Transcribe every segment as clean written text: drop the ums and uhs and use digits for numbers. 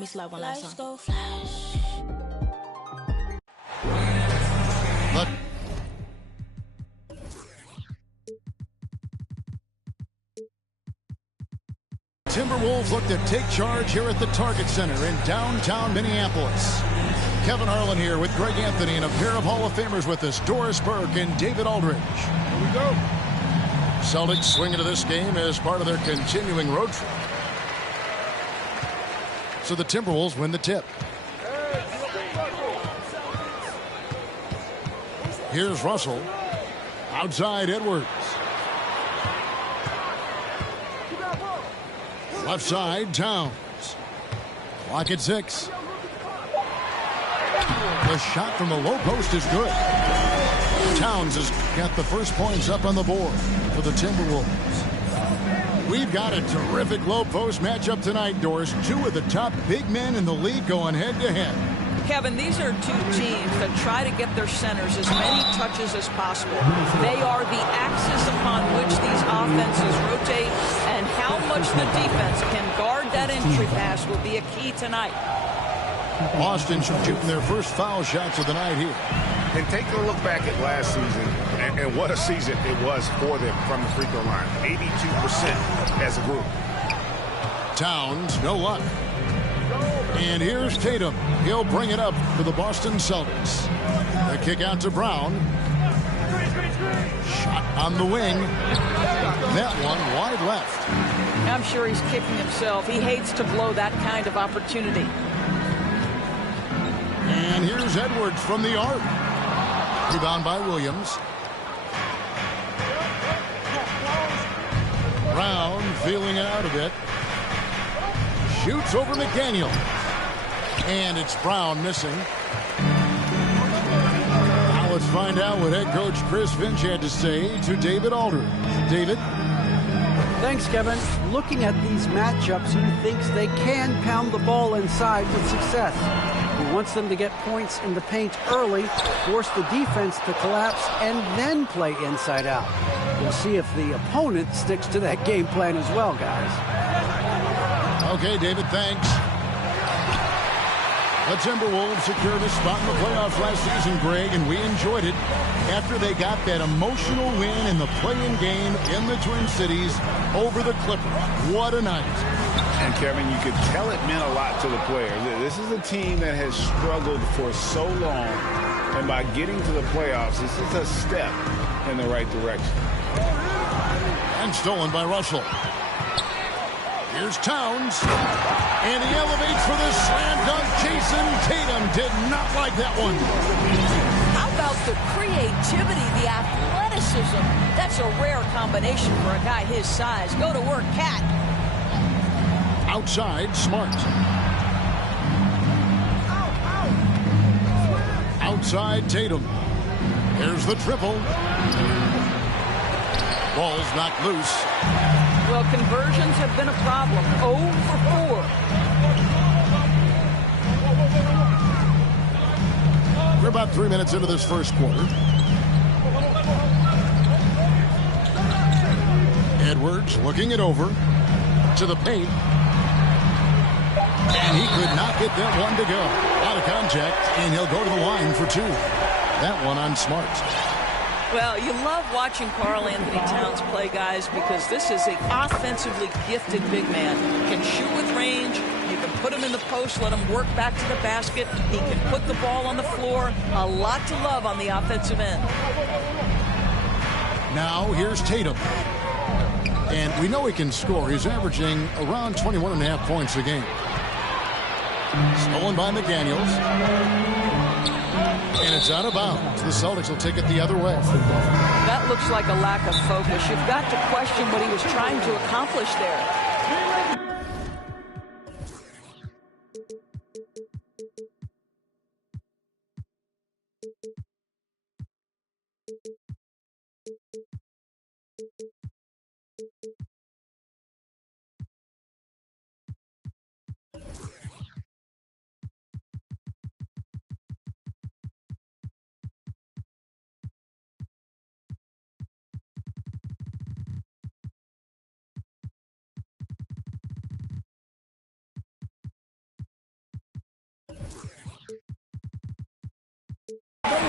me slide one last song. Look. Timberwolves look to take charge here at the Target Center in downtown Minneapolis. Kevin Harlan here with Greg Anthony and a pair of Hall of Famers with us, Doris Burke and David Aldridge. Here we go. Celtics swing into this game as part of their continuing road trip. So the Timberwolves win the tip. Here's Russell. Outside Edwards. Left side, Towns. Clock at 6. The shot from the low post is good. Towns has got the first points up on the board for the Timberwolves. We've got a terrific low post matchup tonight, Doris. Two of the top big men in the league going head-to-head. Kevin, these are two teams that try to get their centers as many touches as possible. They are the axis upon which these offenses rotate, and how much the defense can guard that entry pass will be a key tonight. Boston shooting their first foul shots of the night here. And take a look back at last season, and what a season it was for them from the free throw line. 82% as a group. Towns, no luck. And here's Tatum. He'll bring it up for the Boston Celtics. The kick out to Brown. Shot on the wing. That one wide left. I'm sure he's kicking himself. He hates to blow that kind of opportunity. And here's Edwards from the arc. Rebound by Williams. Brown feeling it out a bit. Shoots over McDaniel. And it's Brown missing. Now let's find out what head coach Chris Finch had to say to David Aldridge. David? Thanks, Kevin. Looking at these matchups, he thinks they can pound the ball inside with success. He wants them to get points in the paint early, force the defense to collapse, and then play inside out. We'll see if the opponent sticks to that game plan as well, guys. Okay, David, thanks. The Timberwolves secured a spot in the playoffs last season, Greg, and we enjoyed it after they got that emotional win in the play-in game in the Twin Cities over the Clippers. What a night. And, Kevin, you could tell it meant a lot to the players. This is a team that has struggled for so long, and by getting to the playoffs, this is a step in the right direction. And stolen by Russell. Here's Towns. And he elevates for the slam dunk. Jason Tatum did not like that one. How about the creativity, the athleticism? That's a rare combination for a guy his size. Go to work, Cat. Outside, Smart. Outside, Tatum. Here's the triple. Ball's knocked loose. Well, conversions have been a problem. 0 for 4. We're about 3 minutes into this first quarter. Edwards looking it over to the paint. And he could not get that one to go. Out of contact, and he'll go to the line for 2. That one on Smart. Well, you love watching Karl Anthony Towns play, guys, because this is an offensively gifted big man. He can shoot with range. You can put him in the post, let him work back to the basket. He can put the ball on the floor. A lot to love on the offensive end. Now here's Tatum. And we know he can score. He's averaging around 21.5 points a game. Stolen by McDaniels. And it's out of bounds. The Celtics will take it the other way. That looks like a lack of focus. You've got to question what he was trying to accomplish there.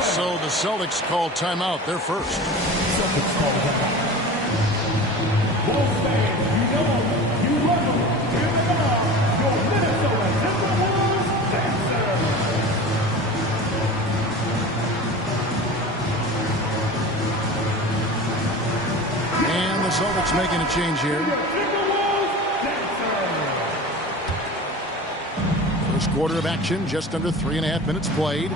So the Celtics call timeout. They're first. Celtics call timeout. Bulls fans, you know, you run them. Here they are, your Minnesota Timberwolves dancers. And the Celtics making a change here. First quarter of action, just under 3.5 minutes played.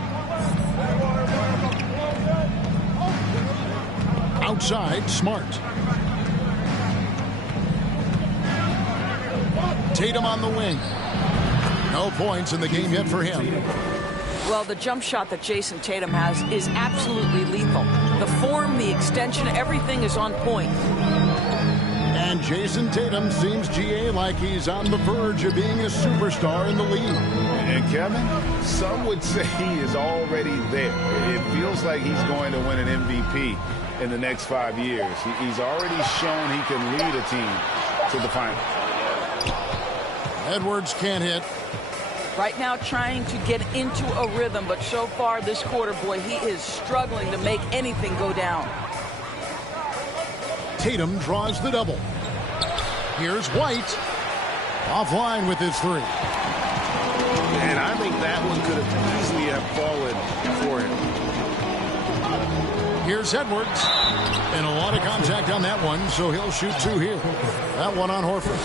Outside, Smart. Tatum on the wing. No points in the game yet for him. Well, the jump shot that Jason Tatum has is absolutely lethal. The form, the extension, everything is on point. And Jason Tatum seems, GA, like he's on the verge of being a superstar in the league. And Kevin, some would say he is already there. It feels like he's going to win an MVP in the next 5 years. He's already shown he can lead a team to the finals. Edwards can't hit. Right now trying to get into a rhythm, but so far this quarter, boy, he is struggling to make anything go down. Tatum draws the double. Here's White. Offline with his three. And I think that one could have easily have fallen for him. Here's Edwards. And a lot of contact on that one, so he'll shoot two here. That one on Horford.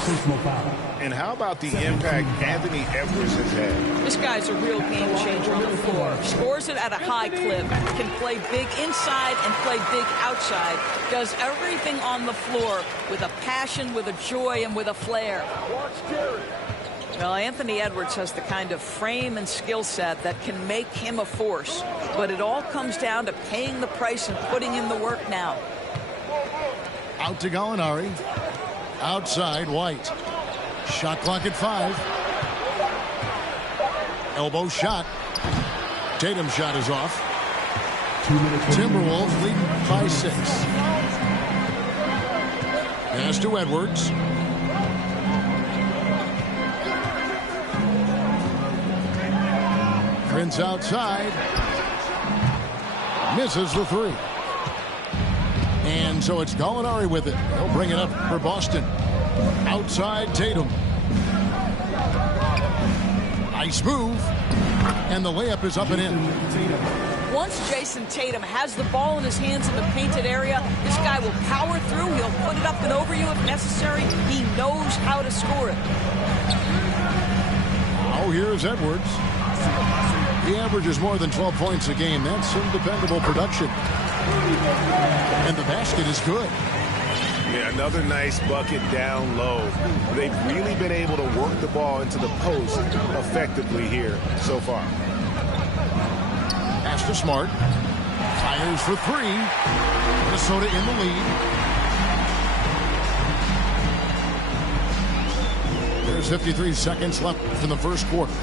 And how about the impact Anthony Edwards has had? This guy's a real game changer on the floor. Scores it at a high clip. Can play big inside and play big outside. Does everything on the floor with a passion, with a joy, and with a flair. Well, Anthony Edwards has the kind of frame and skill set that can make him a force. But it all comes down to paying the price and putting in the work now. Out to Gallinari. Outside, White. Shot clock at 5. Elbow shot. Tatum's shot is off. Timberwolves leading by 6. Pass to Edwards. Prince outside. Misses the 3. And so it's Gallinari with it. He'll bring it up for Boston. Outside Tatum. Nice move. And the layup is up and in. Once Jason Tatum has the ball in his hands in the painted area, this guy will power through. He'll put it up and over you if necessary. He knows how to score it. Oh, here's Edwards. He averages more than 12 points a game. That's some dependable production. And the basket is good. Yeah, another nice bucket down low. They've really been able to work the ball into the post effectively here so far. Pass to Smart. Fires for 3. Minnesota in the lead. There's 53 seconds left in the first quarter.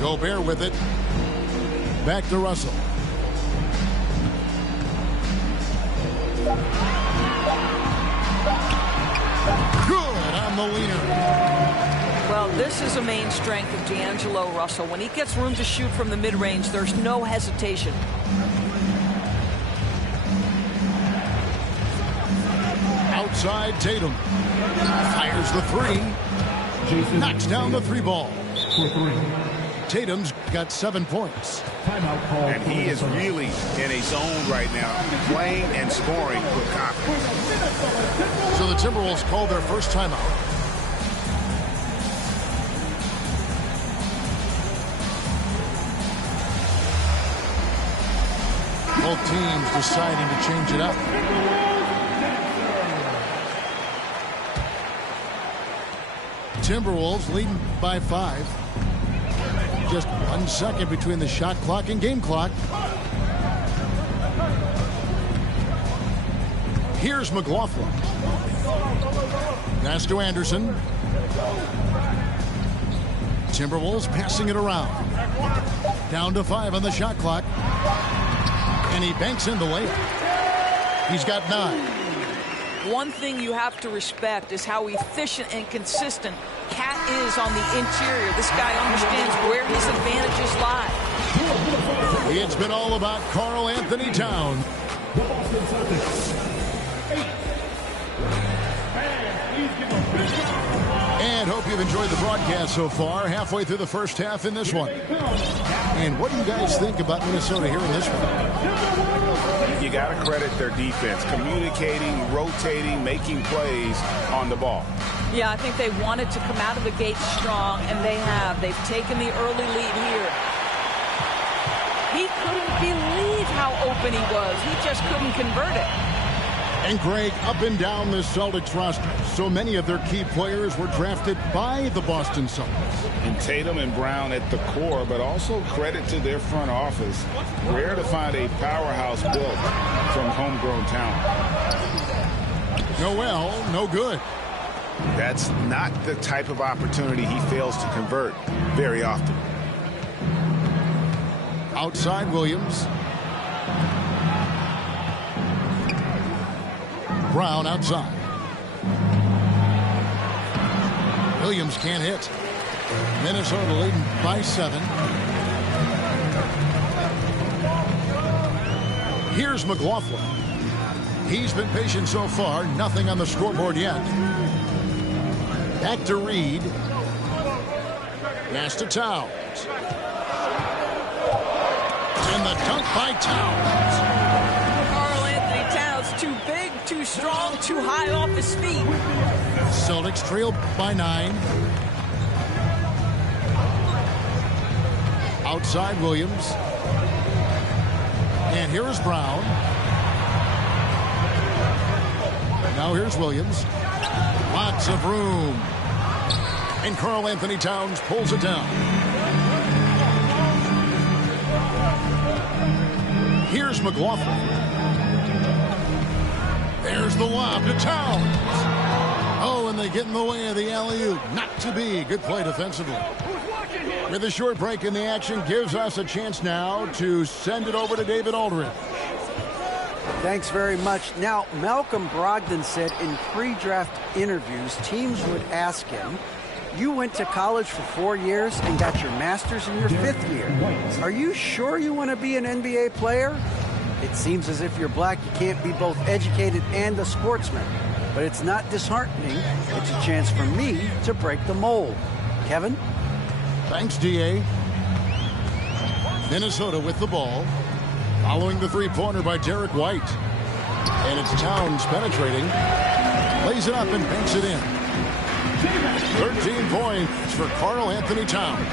Gobert with it. Back to Russell. Good on the leaner. Well, this is a main strength of D'Angelo Russell. When he gets room to shoot from the mid-range, there's no hesitation. Outside Tatum. Fires the 3. Knocks down the 3 ball. Tatum's got 7 points. And he is really in a zone right now, playing and scoring with confidence. So the Timberwolves call their first timeout. Both teams deciding to change it up. Timberwolves leading by 5. Just 1 second between the shot clock and game clock. Here's McLaughlin. Pass to Anderson. Timberwolves passing it around. Down to 5 on the shot clock. And he banks in the layup. He's got 9. one thing you have to respect is how efficient and consistent Cat is on the interior. This guy understands where his advantages lie. It's been all about Karl Anthony Towns. The Boston Celtics, 8. And he's getting a big round of applause. And hope you've enjoyed the broadcast so far. Halfway through the first half in this one. And what do you guys think about Minnesota here in this one? You got to credit their defense, communicating, rotating, making plays on the ball. Yeah, I think they wanted to come out of the gate strong, and they have. They've taken the early lead here. He couldn't believe how open he was. He just couldn't convert it. And Greg, up and down the Celtics roster, so many of their key players were drafted by the Boston Celtics. And Tatum and Brown at the core, but also credit to their front office. Rare to find a powerhouse built from homegrown talent. Noel, no good. That's not the type of opportunity he fails to convert very often. Outside Williams. Brown outside. Williams can't hit. Minnesota leading by 7. Here's McLaughlin. He's been patient so far. Nothing on the scoreboard yet. Back to Reed. Pass to Towns. And the dunk by Towns. Karl Anthony Towns, too big, too strong, too high off his feet. Celtics trail by 9. Outside Williams. And here is Brown. Now here's Williams. Lots of room. And Karl Anthony Towns pulls it down. Here's McLaughlin. There's the lob to Towns. Oh, and they get in the way of the alley-oop. Not to be. Good play defensively. With a short break in the action, gives us a chance now to send it over to David Aldridge. Thanks very much. Now, Malcolm Brogdon said in pre-draft interviews, teams would ask him, you went to college for 4 years and got your master's in your 5th year. Are you sure you want to be an NBA player? It seems as if you're black, you can't be both educated and a sportsman. But it's not disheartening. It's a chance for me to break the mold. Kevin? Thanks, D.A. Minnesota with the ball. Following the three-pointer by Derek White. And it's Towns penetrating. Lays it up and banks it in. 13 points for Karl Anthony Towns.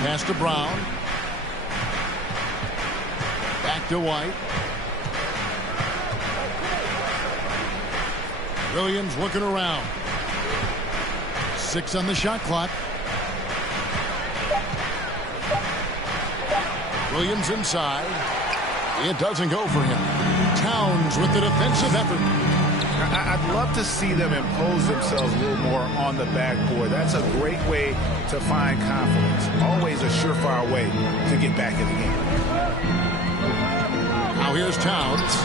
Pass to Brown. Back to White. Williams looking around. 6 on the shot clock. Williams inside. It doesn't go for him. Towns with the defensive effort. I'd love to see them impose themselves a little more on the backboard. That's a great way to find confidence. Always a surefire way to get back in the game. Now here's Towns.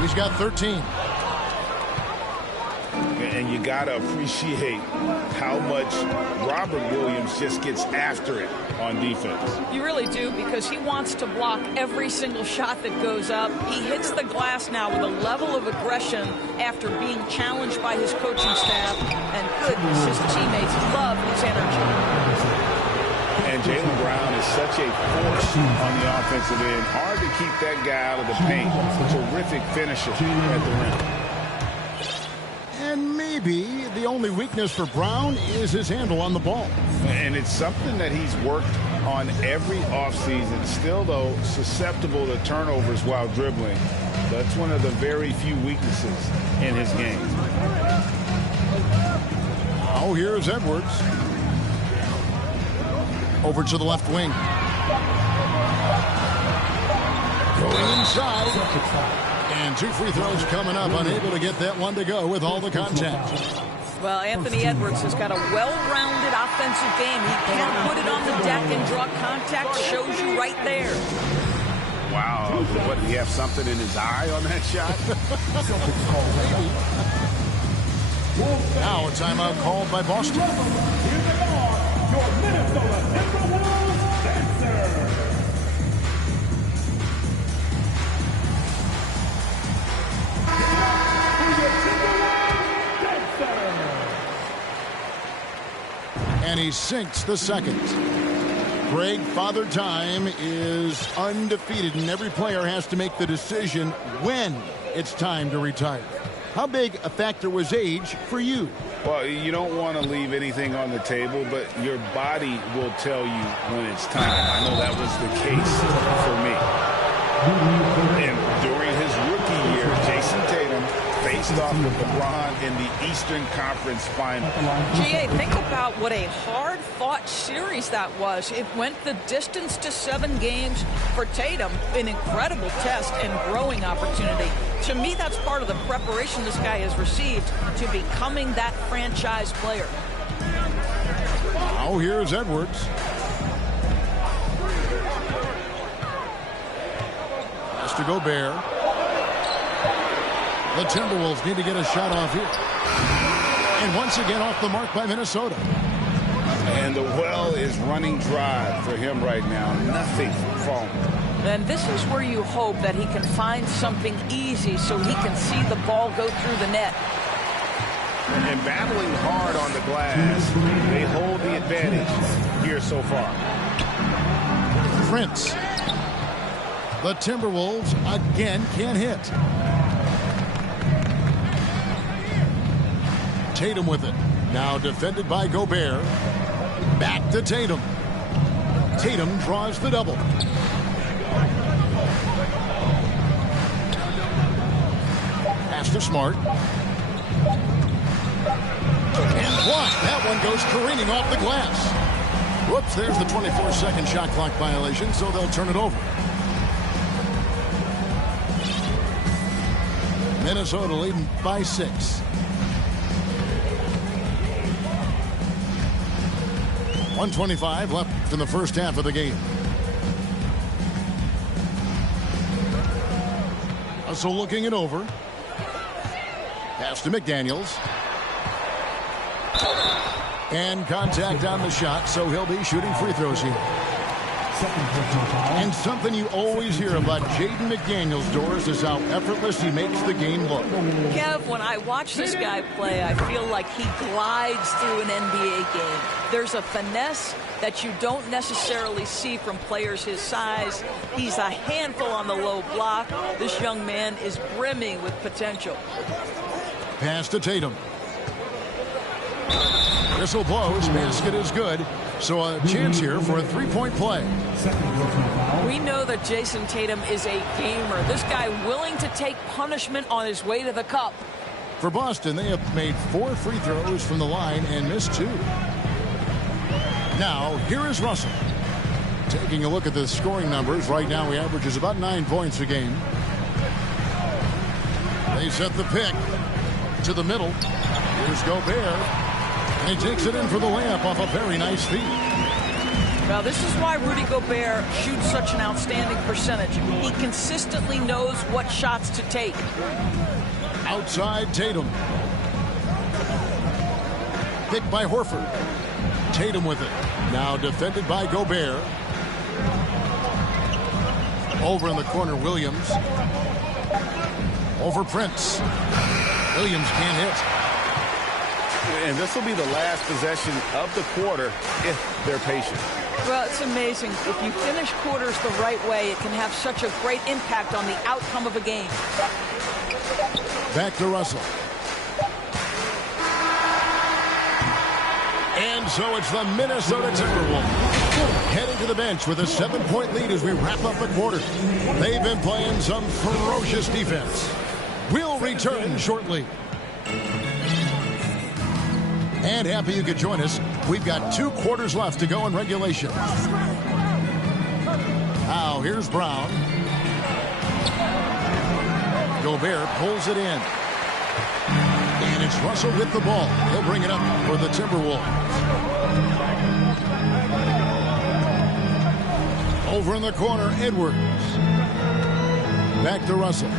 He's got 13. And you got to appreciate how much Robert Williams just gets after it on defense. You really do, because he wants to block every single shot that goes up. He hits the glass now with a level of aggression after being challenged by his coaching staff. And goodness, his teammates love his energy. And Jaylen Brown is such a force on the offensive end. Hard to keep that guy out of the paint. Terrific finisher at the rim. And maybe the only weakness for Brown is his handle on the ball. And it's something that he's worked on every offseason. Still, though, susceptible to turnovers while dribbling. That's one of the very few weaknesses in his game. Now here's Edwards. Over to the left wing. Going inside. And 2 free throws coming up. Unable to get that one to go with all the contact. Well, Anthony Edwards has got a well-rounded offensive game. He can put it on the deck and draw contact. Shows you right there. Wow. What, did he have something in his eye on that shot? Now a timeout called by Boston. Here they are, your Minnesota Timberwolves dancers. And he sinks the second. Greg, Father Time is undefeated, and every player has to make the decision when it's time to retire. How big a factor was age for you? Well, you don't want to leave anything on the table, but your body will tell you when it's time. I know that was the case for me. And during his rookie year, Jason Tatum faced off with LeBron in the Eastern Conference Final. GA, think about what a hard-fought series that was. It went the distance to 7 games for Tatum, an incredible test and growing opportunity. To me, that's part of the preparation this guy has received to becoming that franchise player. Now here's Edwards. Pass to Gobert. The Timberwolves need to get a shot off here. And once again off the mark by Minnesota. And the well is running dry for him right now. Nothing falling. And this is where you hope that he can find something easy so he can see the ball go through the net. And battling hard on the glass, they hold the advantage here so far. Prince. The Timberwolves again can't hit. Tatum with it. Now defended by Gobert. Back to Tatum. Tatum draws the double. Pass to Smart. And blocked. That one goes careening off the glass. Whoops, there's the 24-second shot clock violation, so they'll turn it over. Minnesota leading by 6. 1:25 left in the first half of the game. Russell looking it over. Pass to McDaniels. And contact on the shot, so he'll be shooting free throws here. And something you always hear about Jaden McDaniels, Doris, is how effortless he makes the game look. Kev, when I watch this guy play, I feel like he glides through an NBA game. There's a finesse that you don't necessarily see from players his size. He's a handful on the low block. This young man is brimming with potential. Pass to Tatum. Whistle blows. Basket is good. So a chance here for a three-point play. We know that Jason Tatum is a gamer. This guy willing to take punishment on his way to the cup. For Boston, they have made 4 free throws from the line and missed 2. Now, here is Russell. Taking a look at the scoring numbers. Right now, he averages about 9 points a game. They set the pick to the middle. Here's Gobert. And he takes it in for the layup off a very nice feed. Well, this is why Rudy Gobert shoots such an outstanding percentage. He consistently knows what shots to take. Outside Tatum. Picked by Horford. Tatum with it. Now defended by Gobert. Over in the corner, Williams. Over Prince. Williams can't hit. And this will be the last possession of the quarter if they're patient. Well, it's amazing. If you finish quarters the right way, it can have such a great impact on the outcome of a game. Back to Russell. And so it's the Minnesota Timberwolves heading to the bench with a 7-point lead as we wrap up the quarter. They've been playing some ferocious defense. We'll return shortly. And happy you could join us. We've got 2 quarters left to go in regulation. Now here's Brown. Gobert pulls it in. And it's Russell with the ball. He'll bring it up for the Timberwolves. Over in the corner, Edwards. Back to Russell.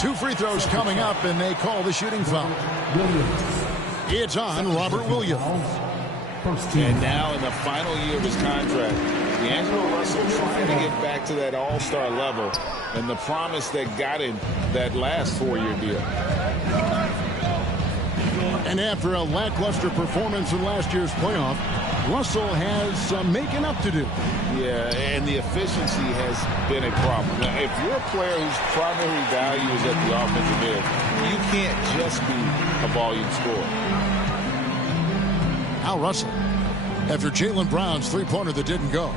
2 free throws coming up, and they call the shooting foul. It's on Robert Williams. And now in the final year of his contract, D'Angelo Russell trying to get back to that all-star level and the promise that got him that last 4-year deal. And after a lackluster performance in last year's playoff, Russell has some making up to do. Yeah, and the efficiency has been a problem. Now, if you're a player whose primary value is at the offensive end, you can't just be a volume scorer. Now Russell, after Jaylen Brown's three-pointer that didn't go.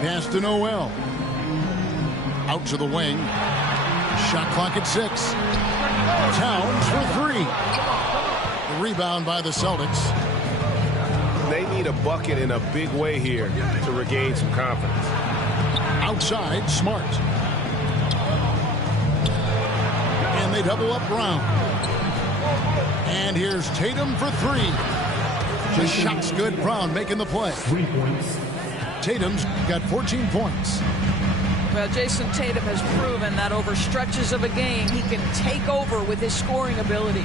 Pass to Noel. Out to the wing. Shot clock at 6. Towns for 3. The rebound by the Celtics. They need a bucket in a big way here to regain some confidence. Outside, Smart. And they double up Brown. And here's Tatum for 3. The shot's good. Brown making the play. 3 points. Tatum's got 14 points. Well, Jason Tatum has proven that over stretches of a game, he can take over with his scoring ability.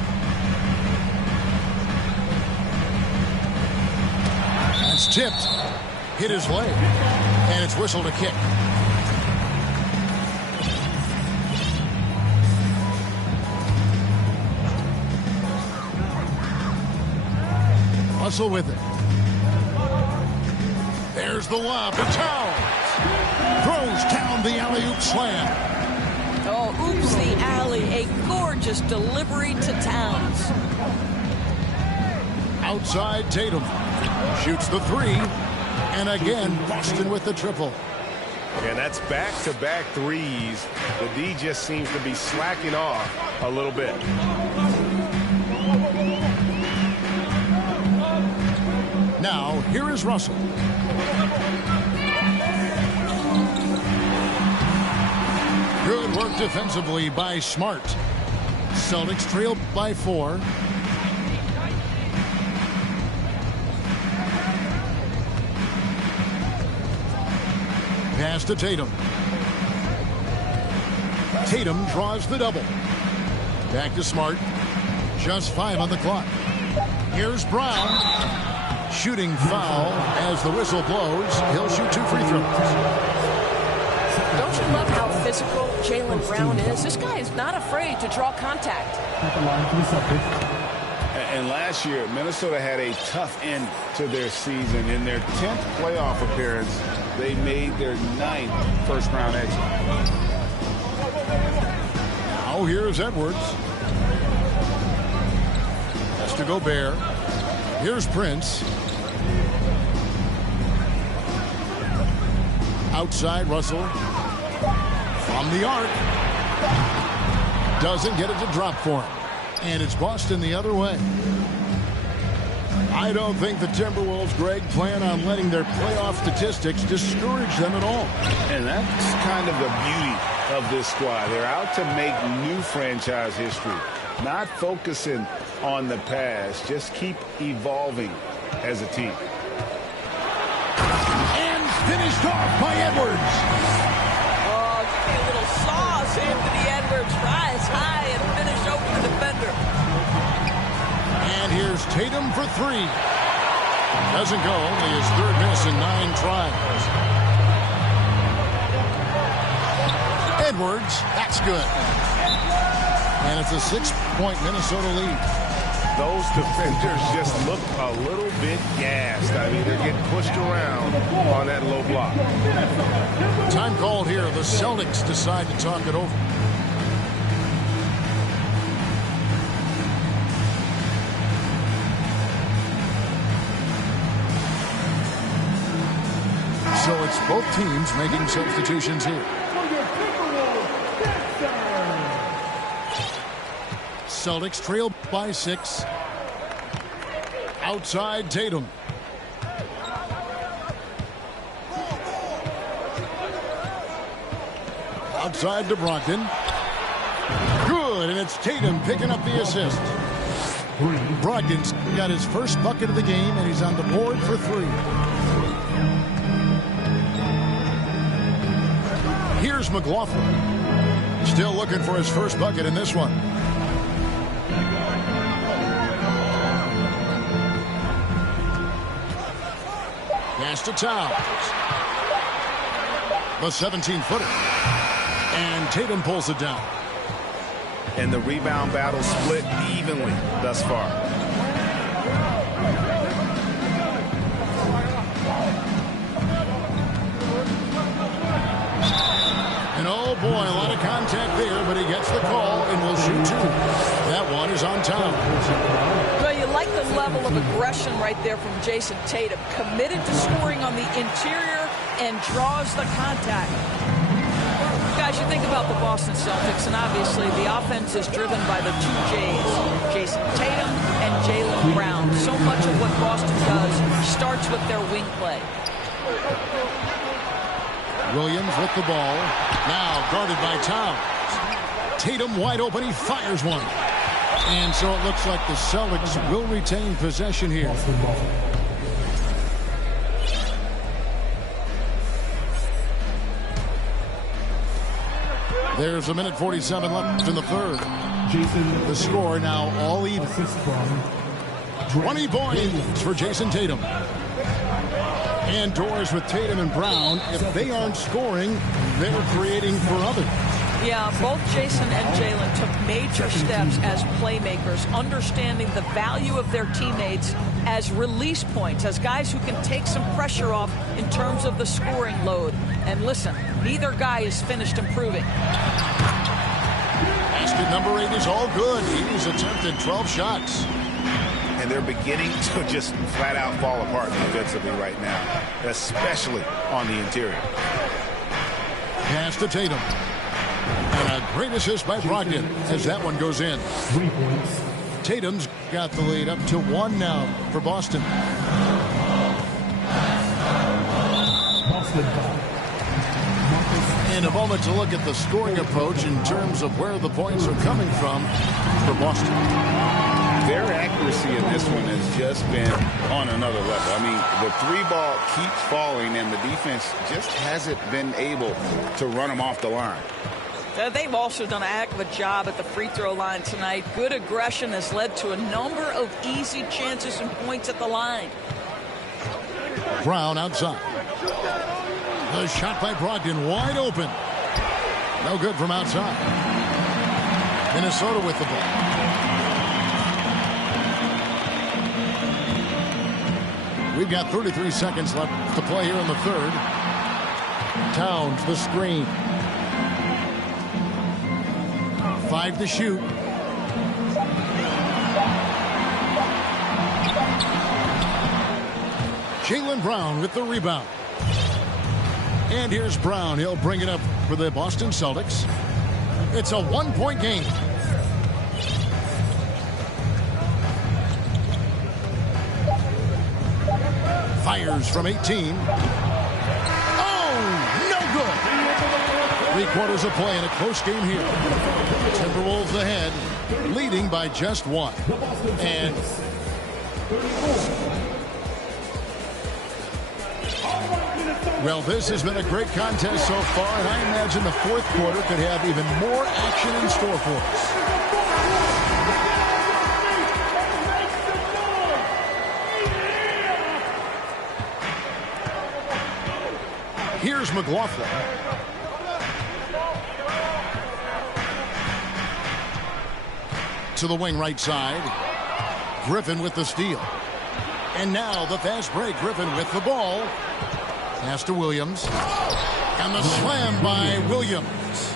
That's tipped. Hit his leg. And it's whistled a kick. Russell with it. There's the lob to Towns. Throws down the alley-oop slam. Oh, oops, the alley. A gorgeous delivery to Towns. Outside Tatum. Shoots the 3. And again, Boston with the triple. And that's back-to-back threes. The D just seems to be slacking off a little bit. Now, here is Russell. Good work defensively by Smart. Celtics trail by 4. Pass to Tatum. Tatum draws the double. Back to Smart. Just 5 on the clock. Here's Brown. Shooting foul as the whistle blows. He'll shoot 2 free throws. Don't you love how physical Jaylen Brown is? This guy is not afraid to draw contact. At the line for the Celtics. And last year, Minnesota had a tough end to their season. In their 10th playoff appearance, they made their 9th first-round exit. Now here's Edwards. Has to go Bear. Here's Prince. Outside Russell. From the arc. Doesn't get it to drop for him. And it's Boston the other way. I don't think the Timberwolves, Greg, plan on letting their playoff statistics discourage them at all. And that's kind of the beauty of this squad. They're out to make new franchise history, not focusing on the past. Just keep evolving as a team. And finished off by Edwards. Oh, give me a little sauce, Anthony Edwards. Rise high and finish over the defender. And here's Tatum for 3. Doesn't go. Only his 3rd miss in 9 tries. Edwards, that's good. And it's a 6-point Minnesota lead. Those defenders just look a little bit gassed. I mean, they're getting pushed around on that low block. Time called here. The Celtics decide to talk it over. So it's both teams making substitutions here. Celtics trail by 6. Outside Tatum. Outside to Brogdon. Good, and it's Tatum picking up the assist. Brogdon's got his first bucket of the game, and he's on the board for 3. Here's McLaughlin. Still looking for his first bucket in this one. Pass to Towns. The 17-footer. And Tatum pulls it down. And the rebound battle split evenly thus far. And oh boy, a lot of contact there, but he gets the call and will shoot two. That one is on Towns. Well, you like the level of aggression right there from Jason Tatum. Committed to scoring on the interior and draws the contact. Guys, you think about the Boston Celtics, and obviously the offense is driven by the two J's, Jason Tatum and Jaylen Brown. So much of what Boston does starts with their wing play. Williams with the ball. Now guarded by Towns. Tatum wide open. He fires one. And so it looks like the Celtics will retain possession here. There's a minute 47 left in the third. The score now all even. 20 points for Jason Tatum. And doors with Tatum and Brown. If they aren't scoring, they're creating for others. Yeah, both Jason and Jaylen took major steps as playmakers, understanding the value of their teammates as release points, as guys who can take some pressure off in terms of the scoring load. And listen, neither guy is finished improving. Basket number 8 is all good. He's attempted 12 shots. And they're beginning to just flat out fall apart defensively right now, especially on the interior. Pass to Tatum. And a great assist by Brogdon as that one goes in. 3 points. Tatum's got the lead up to 1 now for Boston. Boston foul. In a moment to look at the scoring approach in terms of where the points are coming from for Boston. Their accuracy in this one has just been on another level. I mean, the three ball keeps falling, and the defense just hasn't been able to run them off the line. They've also done a heck of a job at the free throw line tonight. Good aggression has led to a number of easy chances and points at the line. Brown outside. The shot by Brogdon wide open. No good from outside. Minnesota with the ball. We've got 33 seconds left to play here in the third. Towns the screen. 5 to shoot. Jaylen Brown with the rebound. And here's Brown. He'll bring it up for the Boston Celtics. It's a 1-point game. Fires from 18. Oh, no good. 3 quarters of play in a close game here. Timberwolves ahead, leading by just 1. And well, this has been a great contest so far, and I imagine the fourth quarter could have even more action in store for us. Here's McLaughlin. To the wing right side. Griffin with the steal. And now the fast break. Griffin with the ball. Pass to Williams. And the slam by Williams.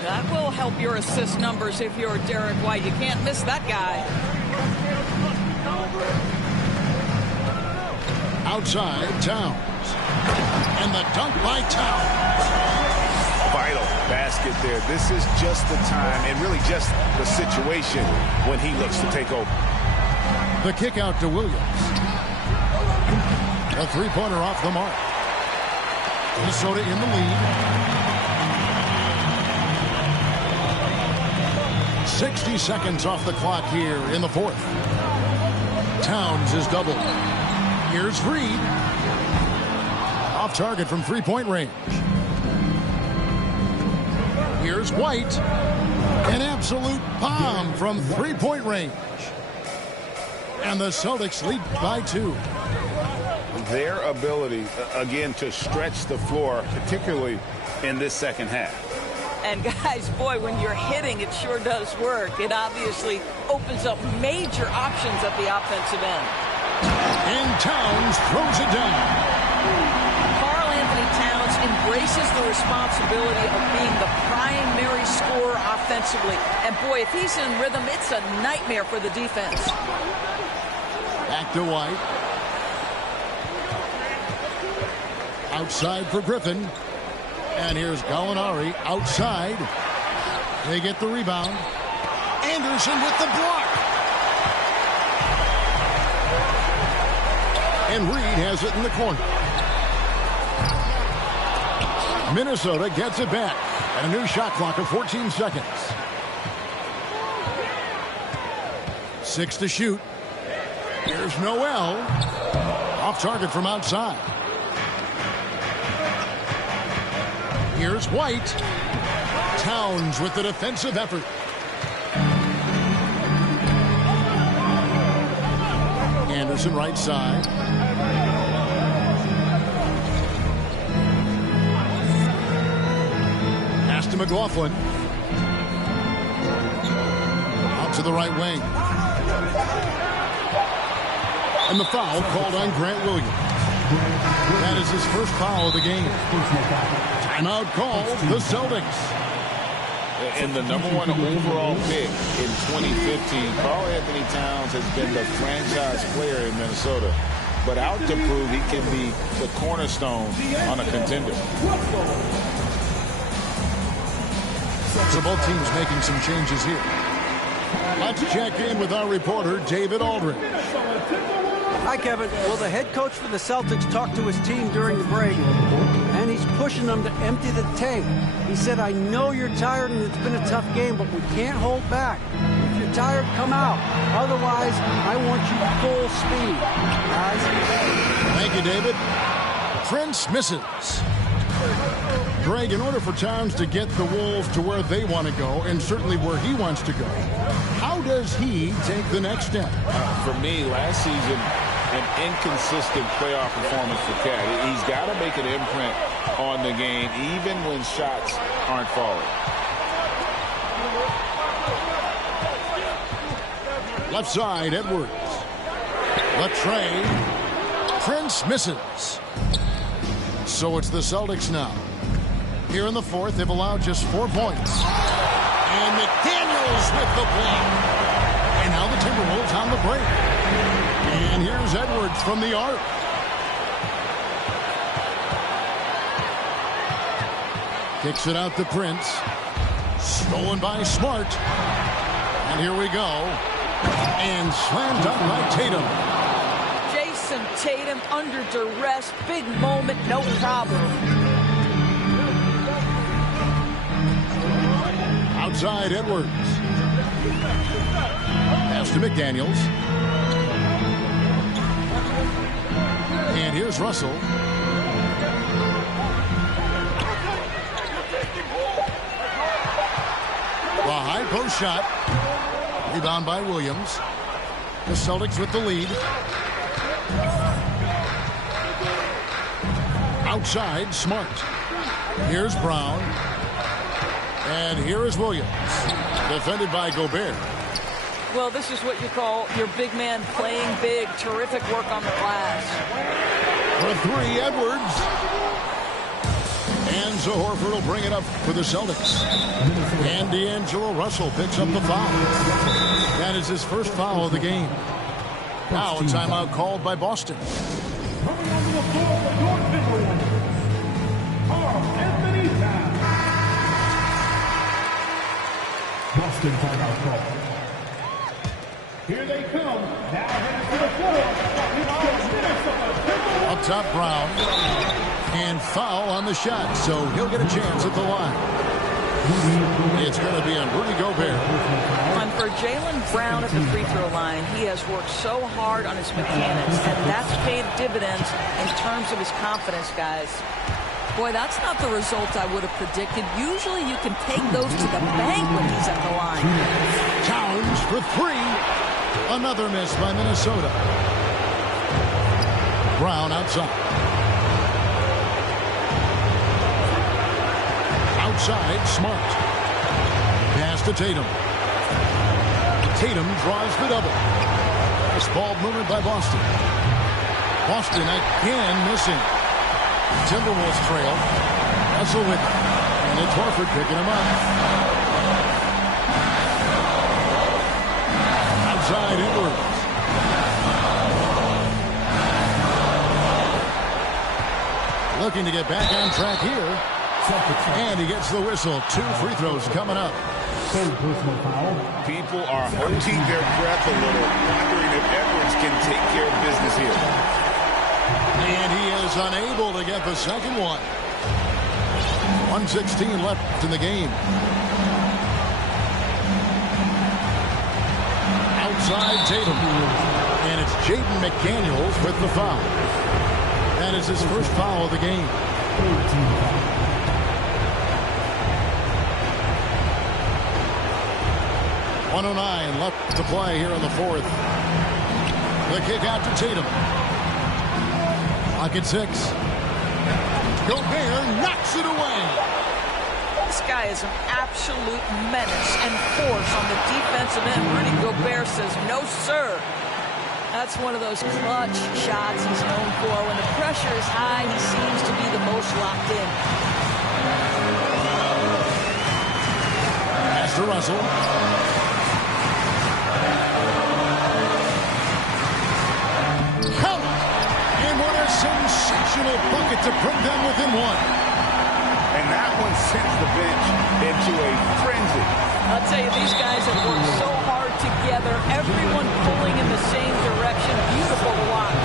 That will help your assist numbers if you're Derek White. You can't miss that guy. Outside, Towns. And the dunk by Towns. Vital basket there. This is just the time and really just the situation when he looks to take over. The kick out to Williams. A three-pointer off the mark. Minnesota in the lead. 60 seconds off the clock here in the fourth. Towns is doubled. Here's Reed. Off target from three-point range. Here's White. An absolute bomb from three-point range. And the Celtics lead by 2. Their ability, again, to stretch the floor, particularly in this second half. And guys, boy, when you're hitting, it sure does work. It obviously opens up major options at the offensive end. And Towns throws it down. Karl Anthony Towns embraces the responsibility of being the primary scorer offensively. And boy, if he's in rhythm, it's a nightmare for the defense. Back to White. Outside for Griffin. And here's Gallinari outside. They get the rebound. Anderson with the block. And Reed has it in the corner. Minnesota gets it back. And a new shot clock of 14 seconds. 6 to shoot. Here's Noel. Off target from outside. Here's White. Towns with the defensive effort. Anderson right side. Pass to McLaughlin. Out to the right wing. And the foul called on Grant Williams. That is his first foul of the game. Timeout called the Celtics. And the #1 overall pick in 2015, Karl Anthony Towns has been the franchise player in Minnesota, but out to prove he can be the cornerstone on a contender. So both teams making some changes here. Let's check in with our reporter, David Aldridge. Hi, Kevin. Well, the head coach for the Celtics talked to his team during the break, and he's pushing them to empty the tank. He said, I know you're tired and it's been a tough game, but we can't hold back. If you're tired, come out. Otherwise, I want you full speed, guys. Thank you, David. Prince misses. Greg, in order for Towns to get the Wolves to where they want to go, and certainly where he wants to go, how does he take the next step? For me, last season, an inconsistent playoff performance for Cat. He's got to make an imprint on the game, even when shots aren't falling. Left side, Edwards. Latrey. Prince misses. So it's the Celtics now. Here in the fourth, they've allowed just 4 points. And McDaniels with the block. And now the Timberwolves on the break. And here's Edwards from the arc. Kicks it out to Prince. Stolen by Smart. And here we go. And slammed up by Tatum. Jason Tatum under duress. Big moment, no problem. Outside Edwards. Pass to McDaniels. And here's Russell. The high post shot. Rebound by Williams. The Celtics with the lead. Outside, Smart. Here's Brown. And here is Williams. Defended by Gobert. Well, this is what you call your big man playing big. Terrific work on the glass. For three, Edwards. And Horford will bring it up for the Celtics. And D'Angelo Russell picks up the foul. That is his first foul of the game. Now a timeout called by Boston. Coming onto the floor for your Timberwolves, Karl Anthony Towns. Boston timeout call. Here they come. Now headed to the floor. Up top, Brown. And foul on the shot, so he'll get a chance at the line. It's going to be on Rudy Gobert. And for Jaylen Brown at the free throw line, he has worked so hard on his mechanics, and that's paid dividends in terms of his confidence, guys. Boy, that's not the result I would have predicted. Usually you can take those to the bank when he's at the line. Towns for 3. Another miss by Minnesota. Brown outside. Outside, Smart. Pass to Tatum. Tatum draws the double. Nice ball movement by Boston. Boston again missing. Timberwolves trail. Russell with it. And it's Horford picking him up. Outside Edwards. Looking to get back on track here. And he gets the whistle. 2 free throws coming up. People are holding their breath a little, wondering if Edwards can take care of business here. And he is unable to get the second one. 1:16 left in the game. Outside Tatum. And it's Jaden McDaniels with the foul. That is his first foul of the game. 1:09 left to play here in the fourth. The kick out to Tatum. Clock at 6. Gobert knocks it away. This guy is an absolute menace and force on the defensive end. Rudy Gobert says, no, sir. That's one of those clutch shots he's known for. When the pressure is high, he seems to be the most locked in. Pass to Russell. Count! And what a sensational bucket to bring them within 1. And that one sends the bench into a frenzy. I'll tell you, these guys have worked so hard together. Everyone pulling in the same direction. Beautiful to watch.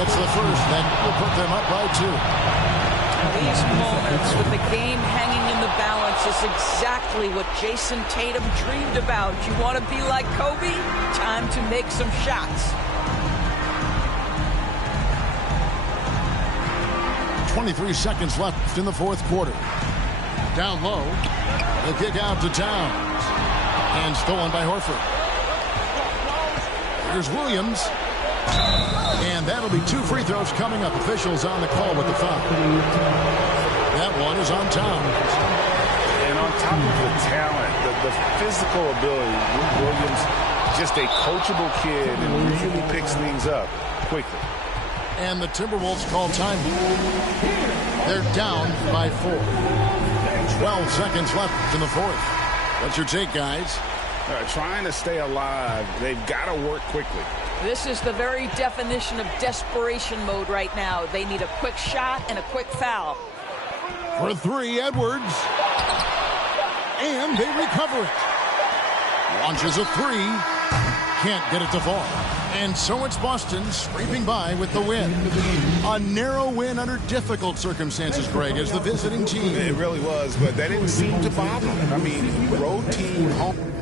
It's the first that will put them up by 2. These moments with the game hanging in the balance is exactly what Jason Tatum dreamed about. You want to be like Kobe? Time to make some shots. 23 seconds left in the fourth quarter. Down low. The kick out to Towns. And stolen by Horford. Here's Williams. And that'll be 2 free throws coming up. Officials on the call with the foul. That one is on Towns. And on top of the talent, the physical ability, Williams, just a coachable kid and really picks things up quickly. And the Timberwolves call time. They're down by 4. 12 seconds left in the fourth. What's your take, guys? Trying to stay alive, they've got to work quickly. This is the very definition of desperation mode right now. They need a quick shot and a quick foul. For 3, Edwards. And they recover it. Launches a 3. Can't get it to fall. And so it's Boston scraping by with the win. A narrow win under difficult circumstances, Greg, as the visiting team. It really was, but that didn't seem to bother them. I mean, road team home.